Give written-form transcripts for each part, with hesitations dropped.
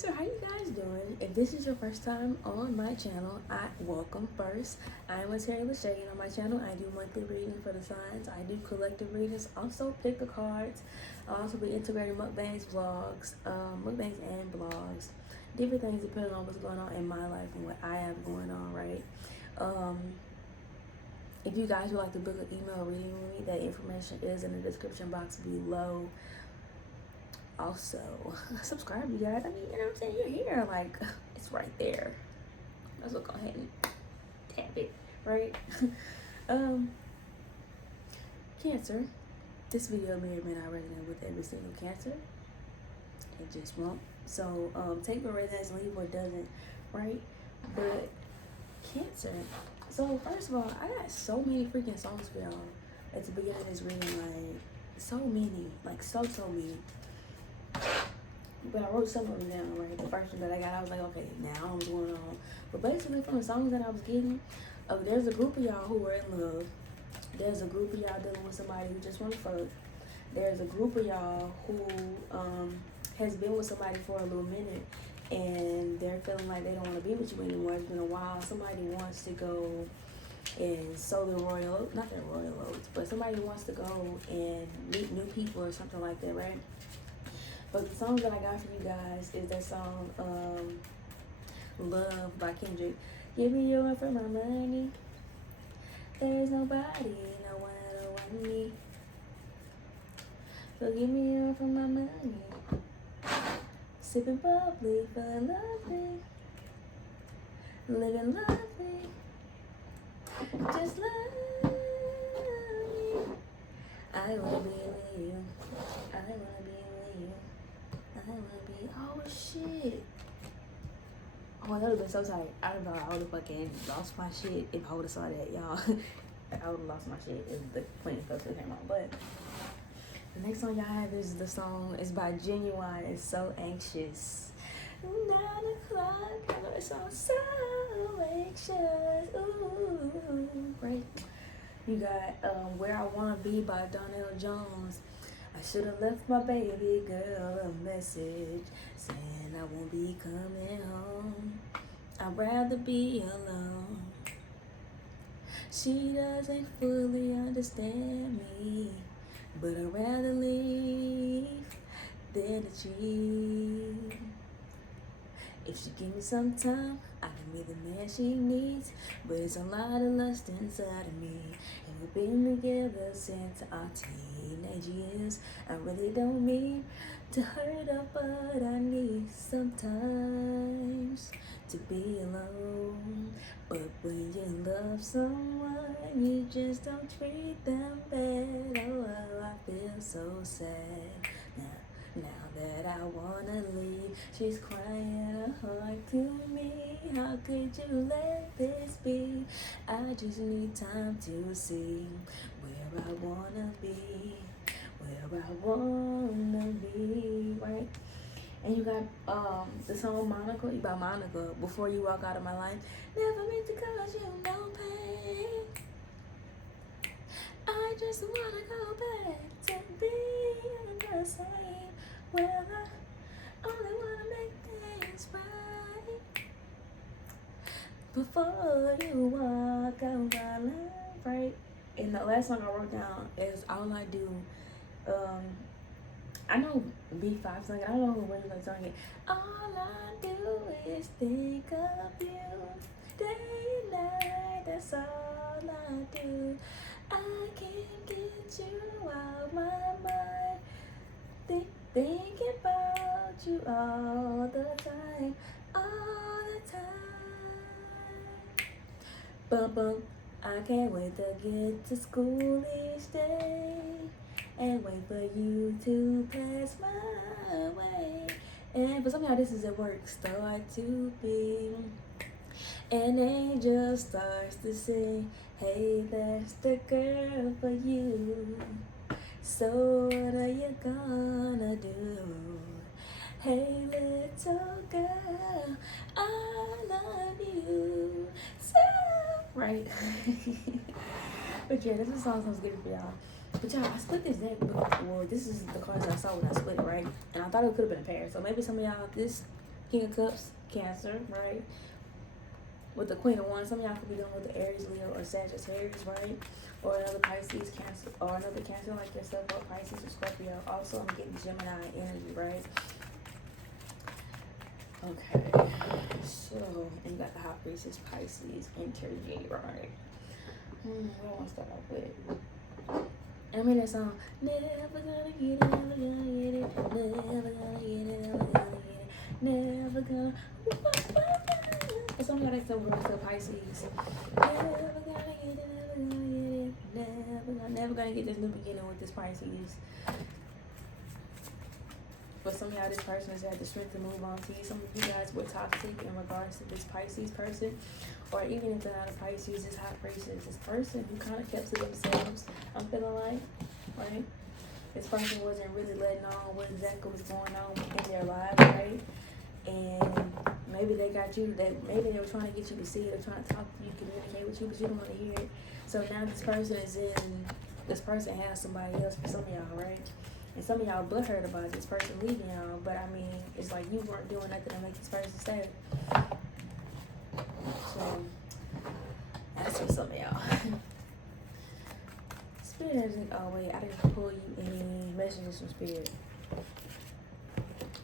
So how you guys doing? If this is your first time on my channel, I welcome first. I'm UnteriaLaShaee, and on my channel I do monthly readings for the signs. I do collective readings, also pick the cards. I'll also be integrating mukbangs, vlogs, mukbangs and blogs, different things depending on what's going on in my life and what I have going on, right? If you guys would like to book an email reading with me, that information is in the description box below. Also, subscribe, you guys. I mean, you know what I'm saying? You're here. Like, it's right there. Let's go ahead and tap it, right? Cancer. This video may or may not resonate with every single Cancer. It just won't. So, take what resonates, leave what doesn't, right? But Cancer. So, first of all, I got so many freaking songs for y'all at the beginning of this reading. Like, so many. Like, so many. But I wrote some of them down, right? The first one that I got, I was like, okay, now what's going on? But basically, from the songs that I was getting, there's a group of y'all who are in love. There's a group of y'all dealing with somebody who just want to fuck. There's a group of y'all who has been with somebody for a little minute, and they're feeling like they don't want to be with you anymore. It's been a while. Somebody wants to go and sow the royal, not their royal oats, but somebody wants to go and meet new people or something like that, right? But the song that I got for you guys is that song, Love by Kendrick. Give me your one for my money. There's nobody, no one to want me. So give me your one for my money. Sipping bubbly, feeling lovely. Living lovely. Just love me. I wanna be with you. I wanna be with you. I wanna be, oh shit. Oh, that would've been so tight. I would've fucking lost my shit if I would've saw that, y'all. I would've lost my shit if the Queen Coast came on. But the next song y'all have is the song, it's by Genuine. It's So Anxious. 9 o'clock, I'm so anxious. Ooh, right. You got Where I Wanna Be by Donnell Jones. I should have left my baby girl a message saying I won't be coming home. I'd rather be alone. She doesn't fully understand me, but I'd rather leave than achieve. If she give me some time, I can be the man she needs. But it's a lot of lust inside of me, and we've been together since our teenage years. I really don't mean to hurt her, but I need sometimes to be alone. But when you love someone, you just don't treat them bad. Oh, I feel so sad now that I wanna leave. She's crying her heart to me. How could you let this be? I just need time to see where I wanna be, where I wanna be, right? And you got the song Monica, you got Monica, Before You Walk Out of My Life. Never meant to cause you no pain. I just wanna go back to being the same. Well, I only wanna make things right before you walk out my life, right? And the last song I wrote down is All I Do. I know B5 song. I don't know who really like song it. All I do is think of you day and night. That's all I do. I can't get you out my mind. Thinking about you all the time, Bum bum, I can't wait to get to school each day and wait for you to pass my way. And for some of y'all, this is at work. Start to be an angel starts to sing. Hey, that's the girl for you. So what are you gonna do? Hey, little girl, I love you so. Right? But yeah, this is a song I was getting for y'all. But y'all, I split this deck. Well, this is the cards I saw when I split it, right? And I thought it could have been a pair. So maybe some of y'all, this King of Cups, Cancer, right? With the Queen of Wands, some of y'all could be dealing with the Aries, Leo, or Sagittarius, right? Or another Pisces, Cancer, or another Cancer like yourself, or Pisces or Scorpio. Also, I'm getting Gemini energy, right? Okay, so, and you got the High Priestess, Pisces, energy, right? What do I want to start off with? I mean that song, never gonna get it, never gonna get it, never gonna get it, never gonna get it, never gonna. And some of y'all that still with the Pisces. Never gonna get it, never gonna get this new beginning with this Pisces. But some of y'all, this person has had the strength to move on to you. Some of you guys were toxic in regards to this Pisces person. Or even if they're not a Pisces, this High Priestess, this person who kind of kept to themselves, I'm feeling like, right? This person wasn't really letting on what exactly was going on in their lives, right? And maybe they got you, maybe they were trying to get you to see it, or trying to talk to you, communicate with you, but you don't want to hear it. So now this person has somebody else for some of y'all, right? And some of y'all butthurt about this person leaving y'all, but I mean, it's like you weren't doing nothing to make this person stay. So, that's for some of y'all. Spirit energy, oh wait, I didn't pull you any messages from Spirit.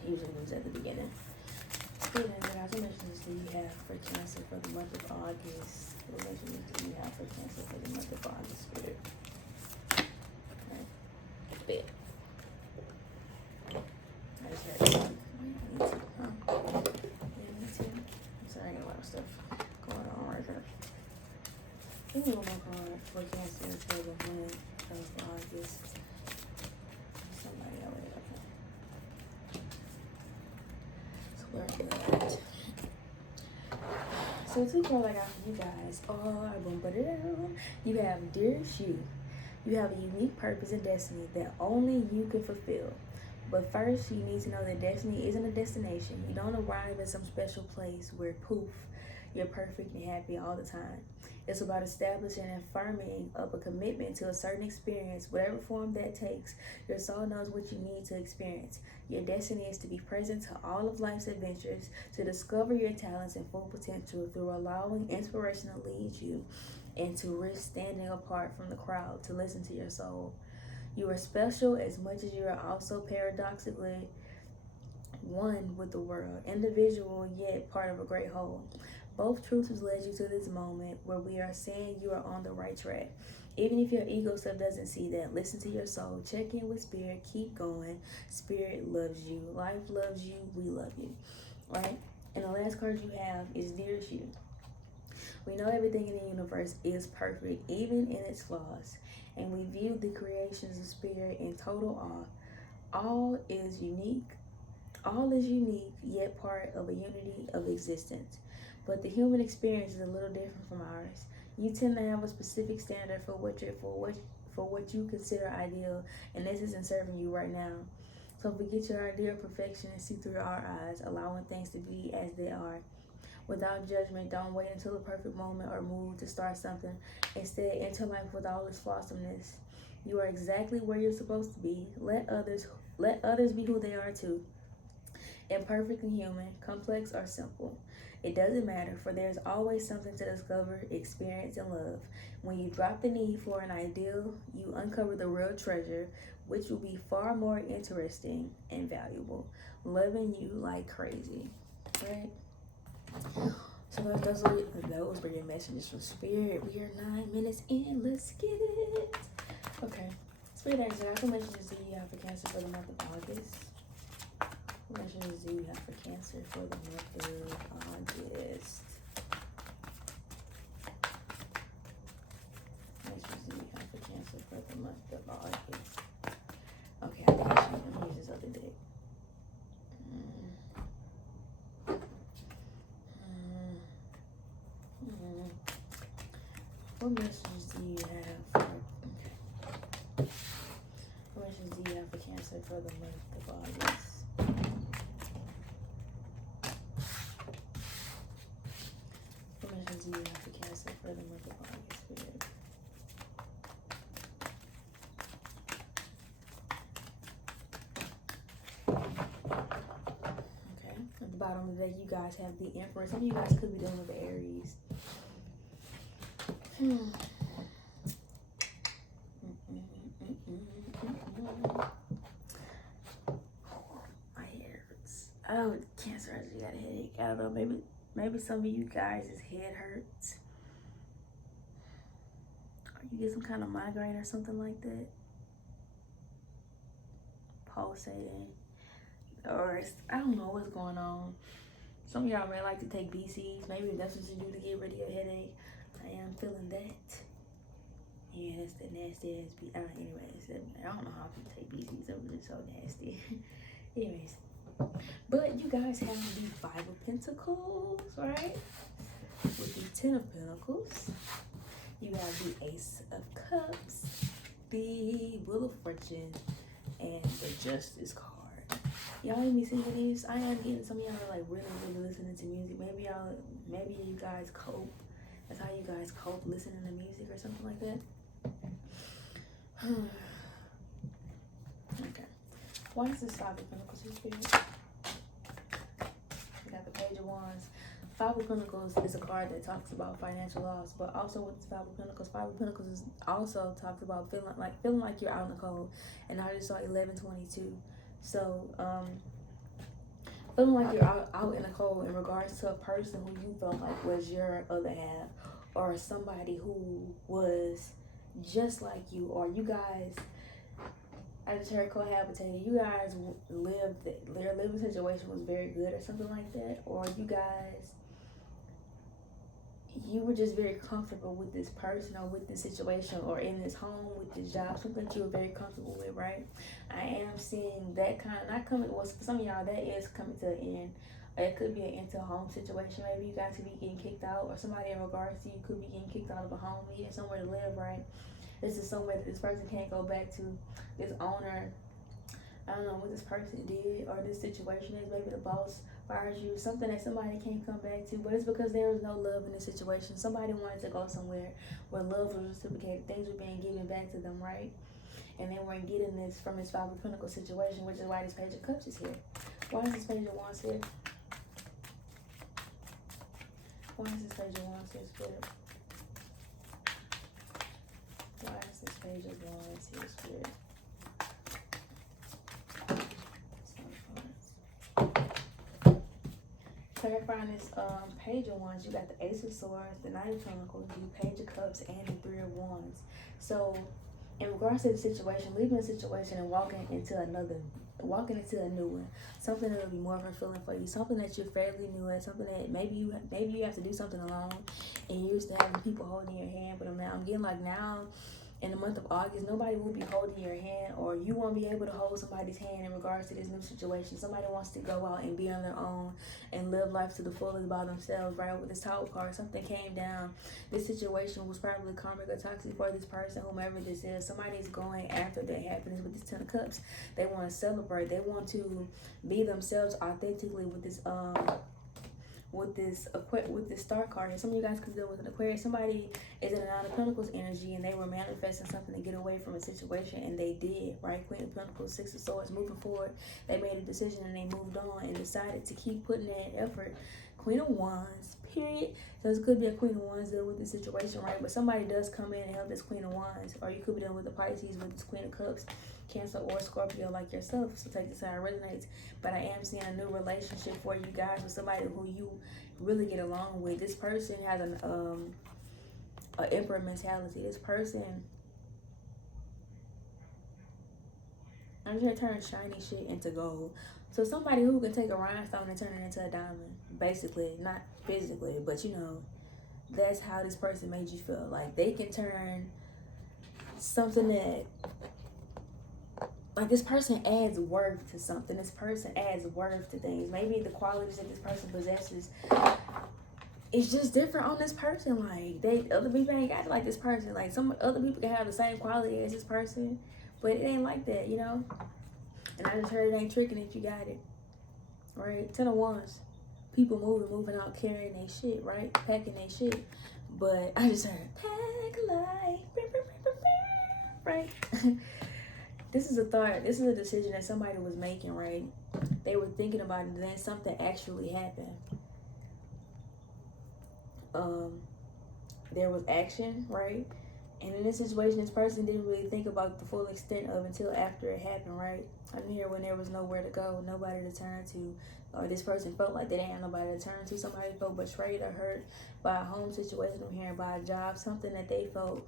Usually it was at the beginning. Spirit energy, guys, what messages do you have for Cancer for the month of August? What messages do you have for Cancer for the month of August, Spirit? Alright, Spirit. I just heard it. Sorry, I got a lot of stuff going on right here. Give me one more card for Cancer for the month of August. Somebody already up there. So where's that? So the two cards I got for you guys are, boom, but you have Dear Shoe. You have a unique purpose and destiny that only you can fulfill. But first, you need to know that destiny isn't a destination. You don't arrive at some special place where, poof, you're perfect and happy all the time. It's about establishing and firming up a commitment to a certain experience, whatever form that takes. Your soul knows what you need to experience. Your destiny is to be present to all of life's adventures, to discover your talents and full potential through allowing inspiration to lead you, and to risk standing apart from the crowd to listen to your soul. You are special as much as you are also paradoxically one with the world, individual yet part of a great whole. Both truths has led you to this moment where we are saying you are on the right track. Even if your ego self doesn't see that, listen to your soul, check in with Spirit, keep going. Spirit loves you, life loves you, we love you, right? And the last card you have is Dear You. We know everything in the universe is perfect, even in its flaws, and we view the creations of Spirit in total awe. All is unique, yet part of a unity of existence. But the human experience is a little different from ours. You tend to have a specific standard for what you consider ideal, and this isn't serving you right now. So forget your idea of perfection and see through our eyes, allowing things to be as they are. Without judgment, don't wait until the perfect moment or mood to start something. Instead, enter life with all its flaws. You are exactly where you're supposed to be. Let others be who they are too. Imperfect and human, complex or simple. It doesn't matter, for there's always something to discover, experience, and love. When you drop the need for an ideal, you uncover the real treasure, which will be far more interesting and valuable. Loving you like crazy, right? So those were your messages from Spirit. We are 9 minutes in. Let's get it. Okay. Spirit energy, what messages do you have for Cancer for the month of August? What messages do you have for Cancer for the month of August? What messages do you have for Cancer for the month of August? Okay, I got you. Let me use this other deck. What messages do you have for, what messages do you have for Cancer for the month of August? What messages do you have for Cancer for the month of August, Spirit? Okay, at the out on today, you guys have the Emperor. Some of you guys could be dealing with the Aries. My hair hurts. Oh, Cancer, you got a headache. I don't know. Maybe some of you guys' head hurts. Or you get some kind of migraine or something like that. Pulsating. Or I don't know what's going on. Some of y'all may like to take BCs. Maybe that's what you do to get rid of your headache. I am feeling that. Yeah, that's the nasty ass B. Anyways, I don't know how people take BCs. That was just so nasty. Anyways, but you guys have the Five of Pentacles, right? With the Ten of Pentacles. You have the Ace of Cups, the Wheel of Fortune, and the Justice card. Y'all ain't be seeing these. I am getting some of y'all are like really listening to music. Maybe you guys cope. That's how you guys cope, listening to music or something like that. Okay. Why is this Five of Pentacles here? We got the Page of Wands. Five of Pentacles is a card that talks about financial loss, but also with Five of Pentacles is also talks about feeling like you're out in the cold. And I just saw 1122. So feeling like you're out in the cold in regards to a person who you felt like was your other half, or somebody who was just like you, or you guys, I just heard cohabitated. You guys their living situation was very good or something like that, or you were just very comfortable with this person or with this situation or in this home with this job, something that you were very comfortable with, right? I am seeing that kind of, not coming, well, for some of y'all, that is coming to an end. It could be an into home situation. Maybe you guys could be getting kicked out, or somebody in regards to you could be getting kicked out of a home, needing somewhere to live, right? This is somewhere that this person can't go back to. This owner, I don't know what this person did or this situation is. Maybe the boss fires you, something that somebody can't come back to, but it's because there was no love in this situation. Somebody wanted to go somewhere where love was reciprocated, things were being given back to them, right? And they weren't getting this from this Five of Pentacles situation, which is why this Page of Cups is here. Why is this Page of Wands here? Why is this Page of Wands here, Spirit? Why is this Page of Wands here, Spirit? Clarifying this Page of Wands, you got the Ace of Swords, the Knight of Pentacles, the Page of Cups, and the Three of Wands. So, in regards to the situation, leaving a situation and walking into a new one, something that will be more fulfilling for you, something that you're fairly new at, something that maybe you have to do something alone, and you're used to having people holding your hand. But I'm getting like now, in the month of August, nobody will be holding your hand, or you won't be able to hold somebody's hand in regards to this new situation. Somebody wants to go out and be on their own and live life to the fullest by themselves, right? With this Tower card, something came down. This situation was probably karmic or toxic for this person, whomever this is. Somebody's going after their happiness with this Ten of Cups. They want to celebrate. They want to be themselves authentically with this Star card. And some of you guys could deal with an Aquarius. Somebody is in a Nine of Pentacles energy and they were manifesting something to get away from a situation, and they did, right? Queen of Pentacles, Six of Swords, moving forward. They made a decision and they moved on and decided to keep putting in effort. Queen of Wands, period. So this could be a Queen of Wands dealing with the situation, right? But somebody does come in and help this Queen of Wands, or you could be dealing with the Pisces with this Queen of Cups, Cancer or Scorpio like yourself. So take this how it resonates. But I am seeing a new relationship for you guys with somebody who you really get along with. This person has an Emperor mentality. This person, I'm just turning shiny shit into gold. So somebody who can take a rhinestone and turn it into a diamond, basically, not physically, but you know, that's how this person made you feel. Like they can turn something that, like this person adds worth to something. This person adds worth to things. Maybe the qualities that this person possesses, it's just different on this person. Like other people ain't got it like this person. Like some other people can have the same quality as this person, but it ain't like that, you know? And I just heard it ain't tricking if you got it, right? Ten of Wands. People moving out, carrying their shit, right? Packing their shit. But I just heard, pack light, right? this is a thought, this is a decision that somebody was making, right? They were thinking about it, and then something actually happened. There was action, right? And in this situation, this person didn't really think about the full extent of until after it happened, right? I'm here when there was nowhere to go, nobody to turn to, or this person felt like they didn't have nobody to turn to. Somebody felt betrayed or hurt by a home situation I'm hearing, by a job, something that they felt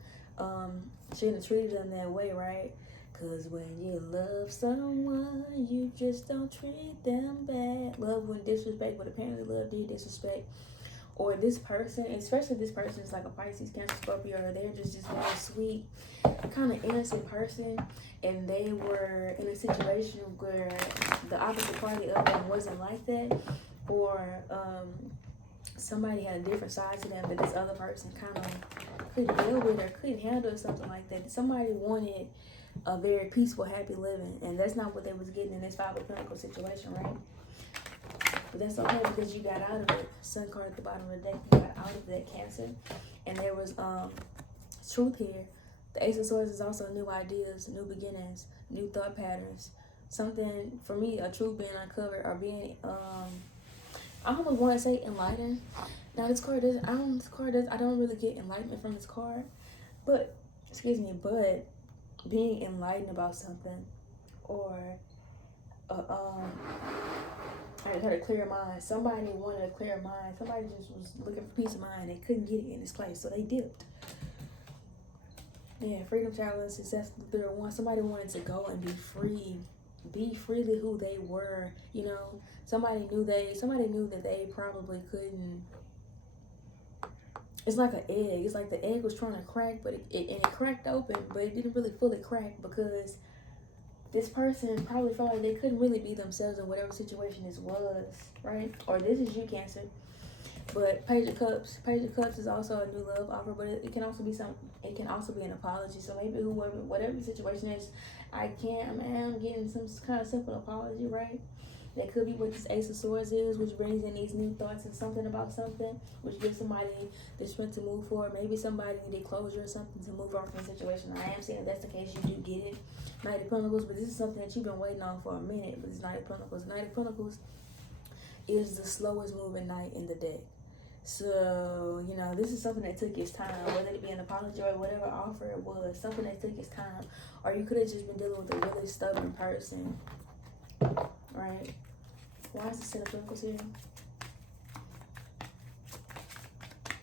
shouldn't have treated them that way, right? Because when you love someone, you just don't treat them bad. Love with disrespect, but apparently love did disrespect. Or this person, especially this person is like a Pisces, Cancer, Scorpio, or they're just this very sweet, kind of innocent person, and they were in a situation where the opposite party of them wasn't like that, or somebody had a different side to them that this other person kind of couldn't deal with or couldn't handle, or something like that. Somebody wanted a very peaceful, happy living, and that's not what they was getting in this Five of Pentacles situation, right? But that's okay because you got out of it. Sun card at the bottom of the deck, you got out of that, Cancer. And there was truth here. The Ace of Swords is also new ideas, new beginnings, new thought patterns. Something, for me, a truth being uncovered or being, I almost want to say enlightened. Now this card doesn't, I don't really get enlightenment from this card. But, but being enlightened about something, or I had a clear mind. Somebody wanted a clear mind. Somebody just was looking for peace of mind. They couldn't get it in this place, so they dipped. Yeah, freedom, travel, success, the third one. Somebody wanted to go and be free. Be freely who they were. You know, somebody knew that they probably couldn't. It's like an egg. It's like the egg was trying to crack, but it cracked open, but it didn't really fully crack because this person probably felt like they couldn't really be themselves in whatever situation this was, right? Or this is you, Cancer. But Page of Cups is also a new love offer, but it can also be an apology. So maybe whatever the situation is, I'm getting some kind of simple apology, right? That could be what this Ace of Swords is, which brings in these new thoughts and something about something, which gives somebody the strength to move forward. Maybe somebody needed closure or something to move on from the situation. I am saying if that's the case, you do get it. Knight of Pentacles, but this is something that you've been waiting on for a minute. But it's Knight of Pentacles. Knight of Pentacles is the slowest moving knight in the deck. So, you know, this is something that took its time, whether it be an apology or whatever offer it was, something that took its time. Or you could have just been dealing with a really stubborn person, right? Why is the Ten of Pentacles here?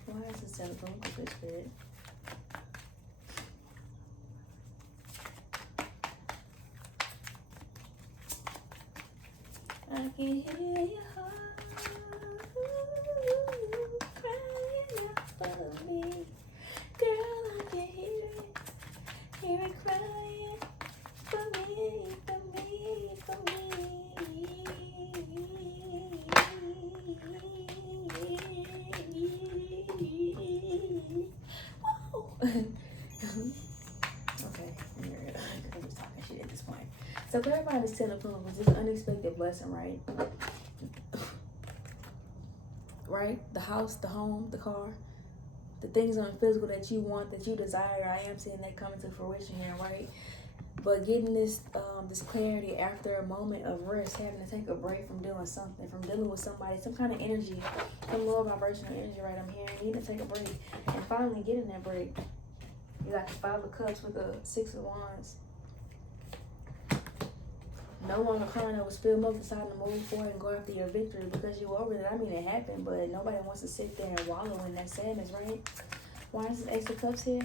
Why is the Ten of Pentacles here, Spirit? I can hear your heart crying out for me. Girl, I can hear it crying for me, for me, for me. Okay, I'm just talking shit at this point. So clarifying this Ten of Pentacles is an unexpected blessing, right? Right? The house, the home, the car, the things on the physical that you want, that you desire. I am seeing that coming to fruition here, right? But getting this this clarity after a moment of rest, having to take a break from doing something, from dealing with somebody, some kind of energy, some low vibrational energy, right? I'm hearing you need to take a break and finally getting that break. You got the Five of Cups with the Six of Wands. No longer crying over spilled milk, deciding to move forward and go after your victory because you were over it. I mean, it happened, but nobody wants to sit there and wallow in that sadness, right? Why is this Ace of Cups here?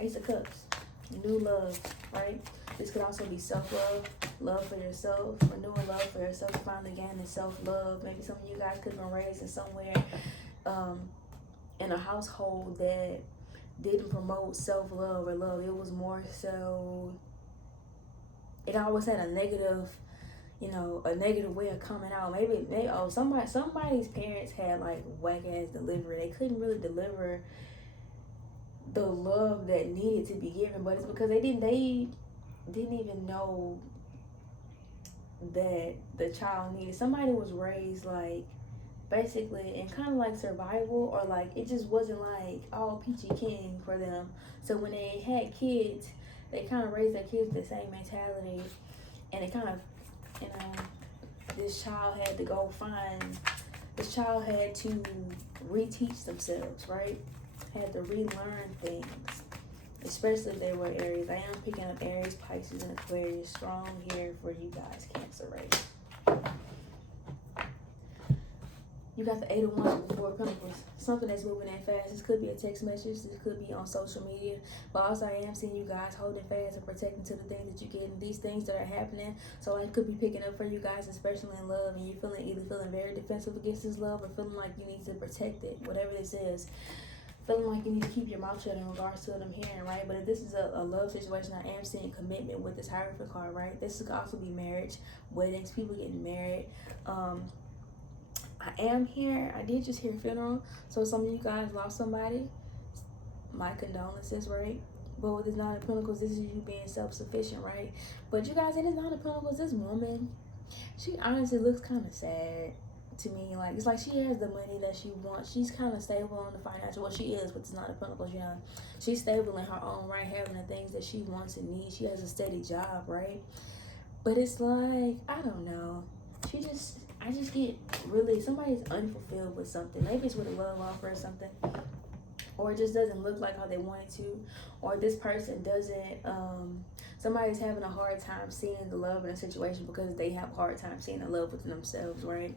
Ace of Cups, new love, right? This could also be self-love, love for yourself, renewing love for yourself, finally gaining self-love. Maybe some of you guys could have been raised in somewhere in a household that didn't promote self-love or love. It was more so, it always had a negative, a negative way of coming out. Maybe somebody's parents had like whack-ass delivery. They couldn't really deliver the love that needed to be given, but it's because they didn't even know that the child needed. Somebody was raised like basically in kind of like survival, or like it just wasn't like all peachy keen for them. So when they had kids, they kind of raise their kids with the same mentality, and it kind of, you know, this child had to reteach themselves, right? Had to relearn things, especially if they were Aries. I am picking up Aries, Pisces, and Aquarius strong here for you guys, Cancer race. You got the 8 of Wands with the 4 of Pentacles. Something that's moving that fast. This could be a text message. This could be on social media. But also I am seeing you guys holding fast and protecting to the things that you get and these things that are happening. So I could be picking up for you guys, especially in love. And you're either feeling very defensive against this love or feeling like you need to protect it. Whatever this is. Feeling like you need to keep your mouth shut in regards to what I'm hearing, right? But if this is a love situation, I am seeing commitment with this Hierophant card, right? This could also be marriage, weddings, people getting married. I am here. I did just hear funeral. So some of you guys lost somebody. My condolences, right? But with this 9 of Pentacles, this is you being self-sufficient, right? But you guys, in this 9 of Pentacles, this woman, she honestly looks kind of sad to me. Like, it's like she has the money that she wants. She's kind of stable on the financial. Well, she is with this 9 of Pentacles, you know. She's stable in her own right, having the things that she wants and needs. She has a steady job, right? But it's like, I don't know. I just get really, somebody's unfulfilled with something. Maybe it's with a love offer or something. Or it just doesn't look like how they want it to. Or this person doesn't, somebody's having a hard time seeing the love in a situation because they have a hard time seeing the love within themselves, right?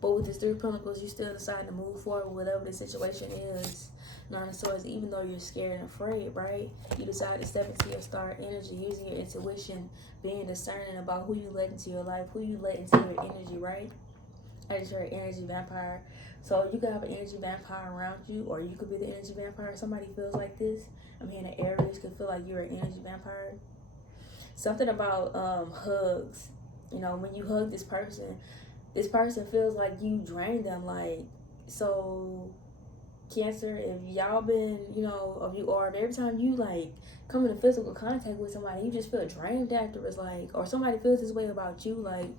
But with this 3 of Pentacles, you still decide to move forward with whatever the situation is. 9 of Swords, even though you're scared and afraid, right? You decide to step into your star energy, using your intuition, being discerning about who you let into your life, who you let into your energy, right? I just heard energy vampire. So you could have an energy vampire around you, or you could be the energy vampire. Somebody feels like this. I'm hearing an Aries could feel like you're an energy vampire. Something about hugs. You know, when you hug this person feels like you drain them. Like, so Cancer, if y'all been, you know, if every time you like come into physical contact with somebody, you just feel drained afterwards, like, or somebody feels this way about you, like,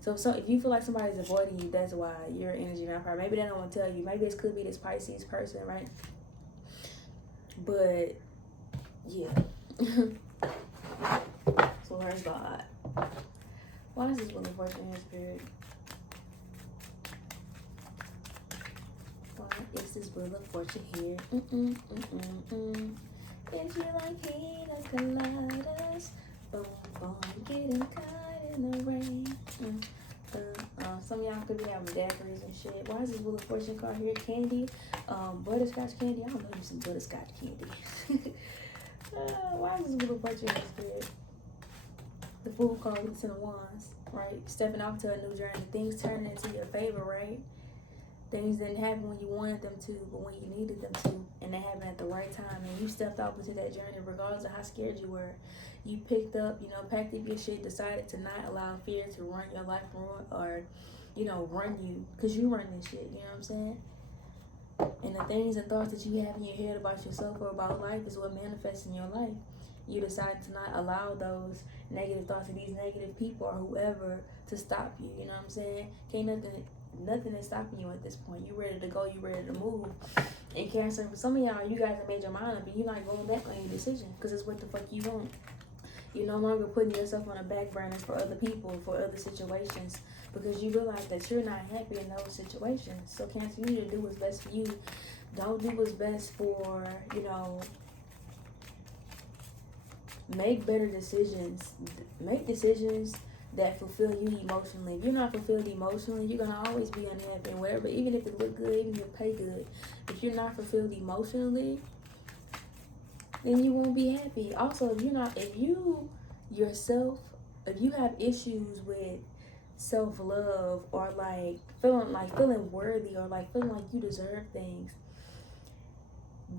so if you feel like somebody's avoiding you, that's why you're an energy vampire. Maybe they don't want to tell you. Maybe this could be this Pisces person, right? But yeah. So where's God? Why is this Wheel of Fortune here, Spirit? Why is this Wheel of Fortune here? If you like pina coladas, boom, boom, getting caught in the rain. Some of y'all could be having daiquiris and shit. Why is this Wheel of Fortune card here? Candy, butterscotch candy. I don't know some butterscotch candy. Why is this Wheel of Fortune here, Spirit? The Fool card with the 10 of Wands, right? Stepping off to a new journey. Things turning into your favor, right? Things didn't happen when you wanted them to, but when you needed them to, and they happened at the right time, and you stepped off into that journey regardless of how scared you were. You picked up, you know, packed up your shit, decided to not allow fear to run your life, or, you know, run you, because you run this shit, you know what I'm saying? And the things and thoughts that you have in your head about yourself or about life is what manifests in your life. You decide to not allow those negative thoughts of these negative people or whoever to stop you, you know what I'm saying? Nothing is stopping you at this point. You ready to go, you ready to move. And Cancer, for some of y'all, you guys have made your mind up and you're not going back on your decision because it's what the fuck you want. You're no longer putting yourself on a back burner for other people, for other situations, because you realize that you're not happy in those situations. So Cancer, you need to do what's best for you. Don't do what's best for, you know, make better decisions. Make decisions that fulfill you emotionally. If you're not fulfilled emotionally, you're gonna always be unhappy and whatever, even if it look good, even if it pay good. If you're not fulfilled emotionally, then you won't be happy. Also, if you have issues with self-love or like feeling worthy or like feeling like you deserve things,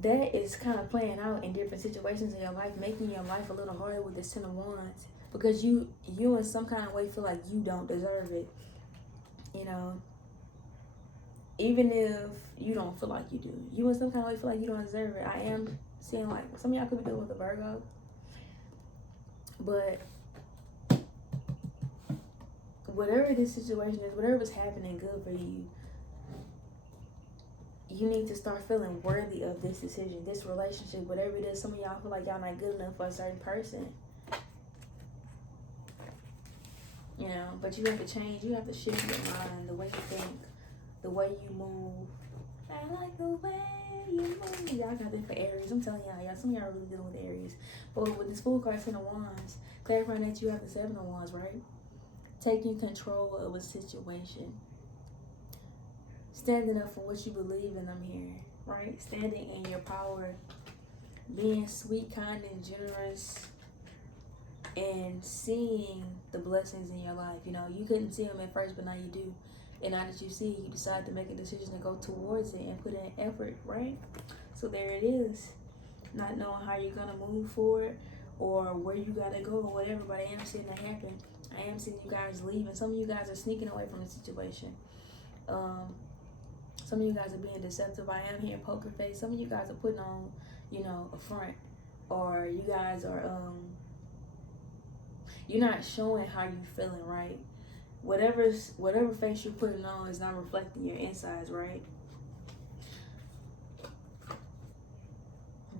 that is kind of playing out in different situations in your life, making your life a little harder with this 10 of Wands, because you in some kind of way feel like you don't deserve it, you know, even if you don't feel like you do. You in some kind of way feel like you don't deserve it. I am seeing like some of y'all could be dealing with a Virgo, but whatever this situation is, whatever's happening good for you, you need to start feeling worthy of this decision, this relationship, whatever it is. Some of y'all feel like y'all not good enough for a certain person. You know, but you have to change. You have to shift your mind, the way you think, the way you move. I like the way you move. Y'all got this for Aries. I'm telling y'all, some of y'all are really dealing with Aries. But with this Fool card, 10 of Wands, clarifying that you have the 7 of Wands, right? Taking control of a situation. Standing up for what you believe in, I'm hearing, right? Standing in your power. Being sweet, kind, and generous. And seeing the blessings in your life. You know, you couldn't see them at first, but now you do. And now that you see it, you decide to make a decision to go towards it and put in effort, right? So there it is. Not knowing how you're going to move forward or where you got to go or whatever, but I am seeing that happen. I am seeing you guys leaving. Some of you guys are sneaking away from the situation. Some of you guys are being deceptive. I am hearing poker face. Some of you guys are putting on, you know, a front. Or you guys are, you're not showing how you're feeling, right? Whatever face you're putting on is not reflecting your insides, right?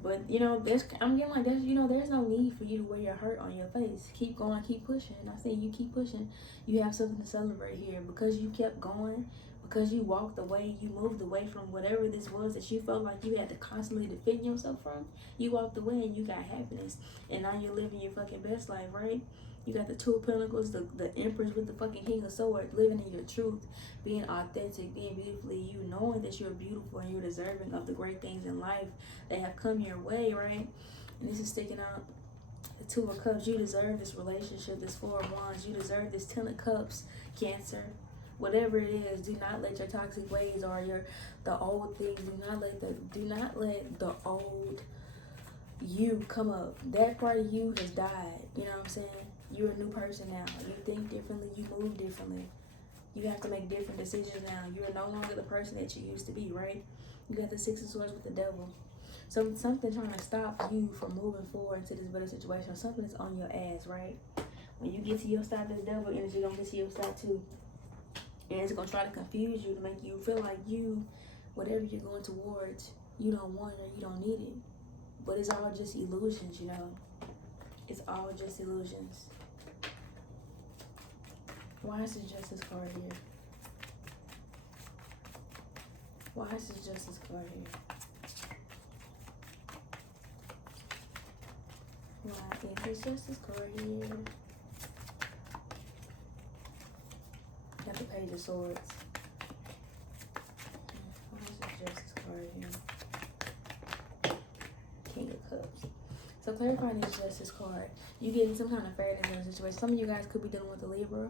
But, you know, I'm getting like, you know, there's no need for you to wear your hurt on your face. Keep going, keep pushing. I say you keep pushing. You have something to celebrate here. Because you kept going, because you walked away, you moved away from whatever this was that you felt like you had to constantly defend yourself from. You walked away and you got happiness. And now you're living your fucking best life, right? You got the 2 of Pentacles, the Empress with the fucking King of Swords, living in your truth, being authentic, being beautifully you, knowing that you're beautiful and you're deserving of the great things in life that have come your way, right? And this is sticking out. The 2 of Cups, you deserve this relationship, this 4 of Wands, you deserve this 10 of Cups, Cancer. Whatever it is, do not let your toxic ways or the old things, do not let the old you come up. That part of you has died. You know what I'm saying? You're a new person now. You think differently. You move differently. You have to make different decisions now. You're no longer the person that you used to be, right? You got the 6 of Swords with the Devil. So something trying to stop you from moving forward into this better situation. Something is on your ass, right? When you get to your side, this devil energy gonna get to your side too. And it's gonna try to confuse you to make you feel like whatever you're going towards, you don't want it or you don't need it. But it's all just illusions, you know. It's all just illusions. Why is this Justice card here? Why is this Justice card here? Why is this Justice card here? Got the Page of Swords. Why is this Justice card here? King of Cups. So clarifying this Justice card, you getting some kind of fairness in the situation. Some of you guys could be dealing with a Libra,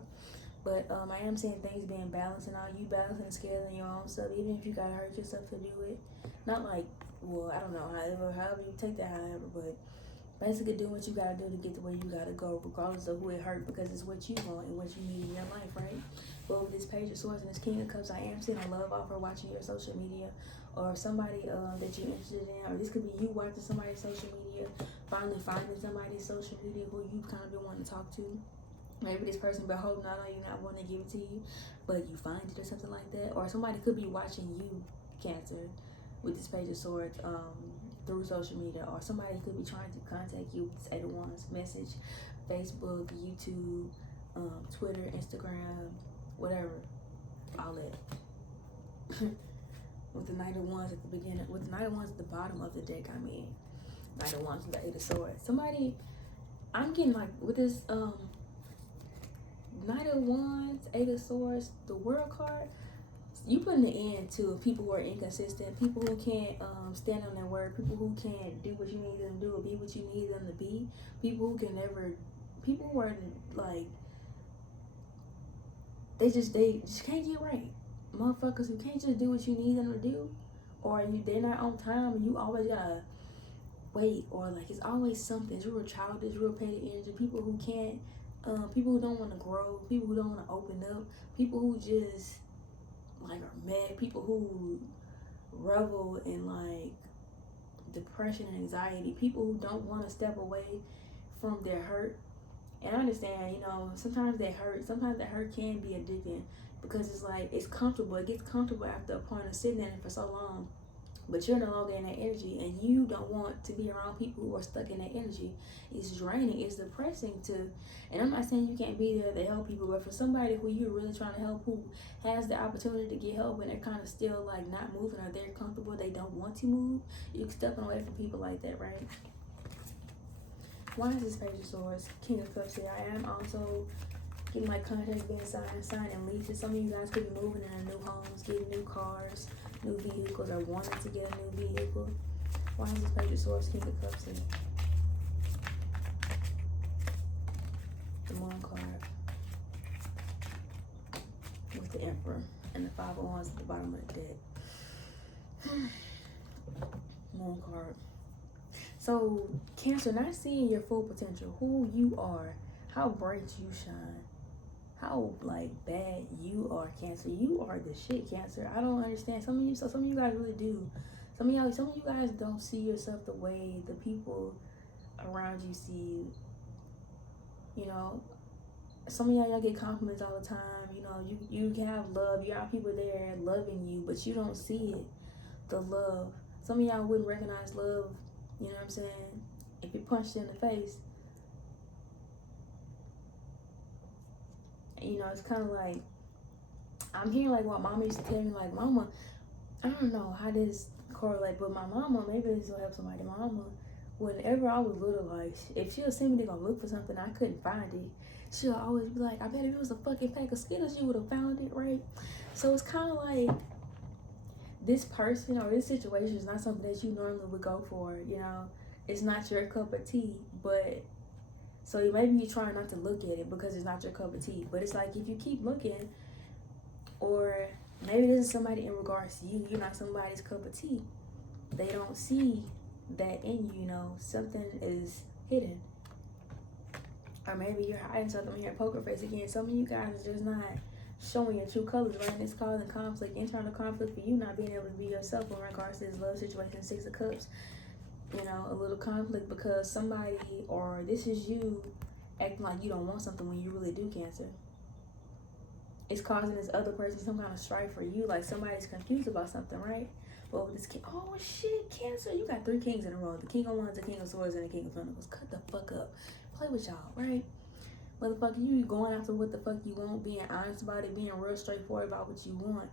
but I am seeing things being balanced and all. You balancing the scales in your own stuff, even if you gotta hurt yourself to do it. Not like, well, I don't know, however you take that, but basically doing what you gotta do to get to where you gotta go, regardless of who it hurt, because it's what you want and what you need in your life, right? But with this Page of Swords and this King of Cups, I am seeing a love offer watching your social media, or somebody that you're interested in, or this could be you watching somebody's social media, finally finding somebody's social media who you kind of been wanting to talk to. Maybe this person been holding out on you, not wanting to give it to you, but you find it or something like that. Or somebody could be watching you, Cancer, with this Page of Swords through social media. Or somebody could be trying to contact you with this 8 of Wands message, Facebook, YouTube, Twitter, Instagram, whatever, all that. With the Knight of Wands at the beginning, with the Knight of Wands at the bottom of the deck, I mean, Knight of Wands with the 8 of Swords. Somebody, I'm getting like, with this Knight of Wands, 8 of Swords, the World card, you putting an end to people who are inconsistent, people who can't stand on their word, people who can't do what you need them to do or be what you need them to be, people who can never, people who are like, they just can't get right. Motherfuckers who can't just do what you need them to do, or they're not on time and you always gotta wait, or like it's always something. It's real childish, real petty energy. People who can't, people who don't want to grow, people who don't want to open up, people who just like are mad, people who revel in like depression and anxiety, people who don't want to step away from their hurt. And I understand, you know, sometimes that hurt can be addicting, because it's like, it's comfortable. It gets comfortable after a point of sitting in it for so long. But you're no longer in that energy, and you don't want to be around people who are stuck in that energy. It's draining, it's depressing to, and I'm not saying you can't be there to help people, but for somebody who you're really trying to help, who has the opportunity to get help, and they're kind of still like not moving, or they're comfortable, they don't want to move, you're stepping away from people like that, right? Why is this Page of Swords? King of Cups here. I am also getting my contracts being signed and leases. Some of you guys could be moving into new homes, getting new cars, new vehicles, or wanting to get a new vehicle. Why is this Page of Swords, King of Cups here? The Moon card with the Emperor and the Five of Wands at the bottom of the deck. Moon card. So, Cancer, not seeing your full potential, who you are, how bright you shine, how like bad you are, Cancer. You are the shit, Cancer. I don't understand. Some of you guys really do. Some of you guys don't see yourself the way the people around you see you. You know, some of y'all get compliments all the time. You know, you have love. You have people there loving you, but you don't see it, the love. Some of y'all wouldn't recognize love, you know what I'm saying, if you punched in the face. And, you know, it's kind of like, I'm hearing like what mama used to tell me, like, mama, I don't know how this correlate, but my mama, maybe this will help somebody. My mama, whenever I was little, like, if she'll see me to go look for something, I couldn't find it, she'll always be like, I bet if it was a fucking pack of Skittles, you would have found it, right? So it's kind of like, this person or this situation is not something that you normally would go for, you know? It's not your cup of tea, but, so maybe you try not to look at it because it's not your cup of tea, but it's like, if you keep looking, or maybe this is somebody in regards to you, you're not somebody's cup of tea. They don't see that in you, you know, something is hidden. Or maybe you're hiding something. I'm hearing poker face again. Some of you guys are just not showing your true colors, right? And it's causing conflict, internal conflict for you not being able to be yourself in regards to this love situation, Six of Cups. You know, a little conflict because somebody, or this is you acting like you don't want something when you really do, Cancer. It's causing this other person some kind of strife for you, like somebody's confused about something, right? Well, with this king, oh shit, Cancer, you got 3 kings in a row. The King of Wands, the King of Swords, and the King of Pentacles. Cut the fuck up. Play with y'all, right? Motherfucker, you going after what the fuck you want, being honest about it, being real straightforward about what you want,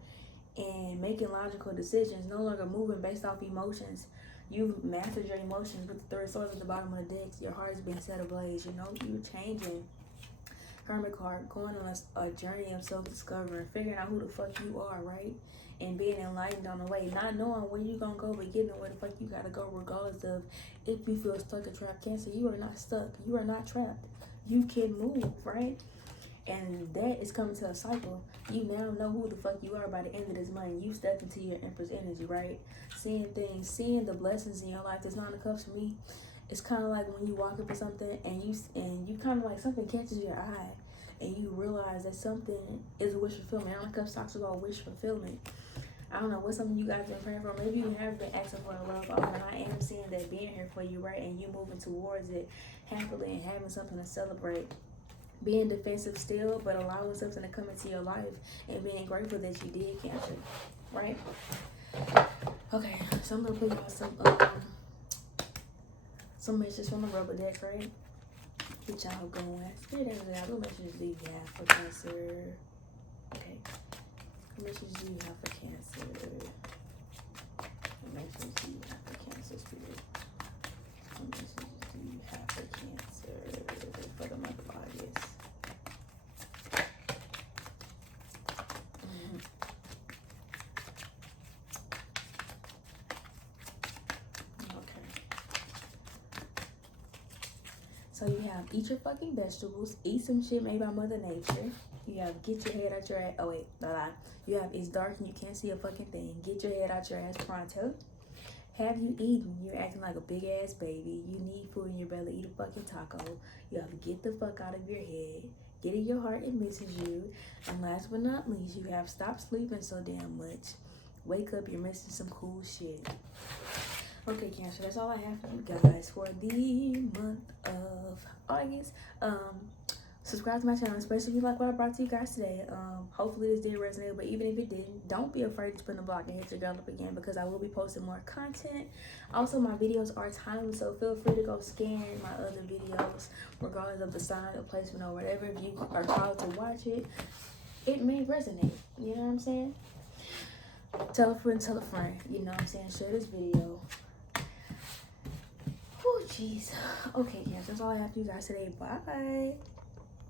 and making logical decisions, no longer moving based off emotions. You've mastered your emotions with the 3 swords at the bottom of the decks. Your heart is being set ablaze, you know? You're changing. Hermit card, going on a journey of self-discovery, figuring out who the fuck you are, right? And being enlightened on the way, not knowing where you're gonna go, but getting where the fuck you gotta go, regardless of if you feel stuck or trapped. Cancer, you are not stuck. You are not trapped. You can move, right? And that is coming to a cycle. You now know who the fuck you are by the end of this month. You step into your Empress energy, right? Seeing things, seeing the blessings in your life. There's 9 of Cups for me. It's kind of like when you walk up for something and you kind of like something catches your eye and you realize that something is a wish fulfillment. 9 of Cups talks about wish fulfillment. I don't know what's something you guys been praying for. Maybe you have been asking for a love offer, and I am seeing that being here for you, right? And you moving towards it happily and having something to celebrate. Being defensive still, but allowing something to come into your life and being grateful that you did, Cancer, right? Okay, so I'm gonna put y'all some messages from the rubber deck, right? Get y'all going. Spirit energy, what messages do you have for Cancer? Okay. What messages do you have for Cancer? What messages do you have for Cancer, Spirit? What messages do you have for Cancer for the month of August? So you have eat your fucking vegetables, eat some shit made by Mother Nature. You have get your head out your ass. Oh wait, no lie. You have it's dark and you can't see a fucking thing. Get your head out your ass pronto. Have you eaten? You're acting like a big ass baby. You need food in your belly. Eat a fucking taco. You have to get the fuck out of your head. Get in your heart, it misses you. And last but not least, you have stopped sleeping so damn much. Wake up, you're missing some cool shit. Okay, Cancer, that's all I have for you guys for the month of August. subscribe to my channel, especially if you like what I brought to you guys today. Hopefully this did resonate, but even if it didn't, don't be afraid to spin the block and hit your girl up again, because I will be posting more content. Also, my videos are timely, so feel free to go scan my other videos, regardless of the sign or placement or whatever. If you are called to watch it, it may resonate. You know what I'm saying? Tell a friend, tell a friend. You know what I'm saying? Share this video. Oh, jeez. Okay, yes, that's all I have for you guys today. Bye.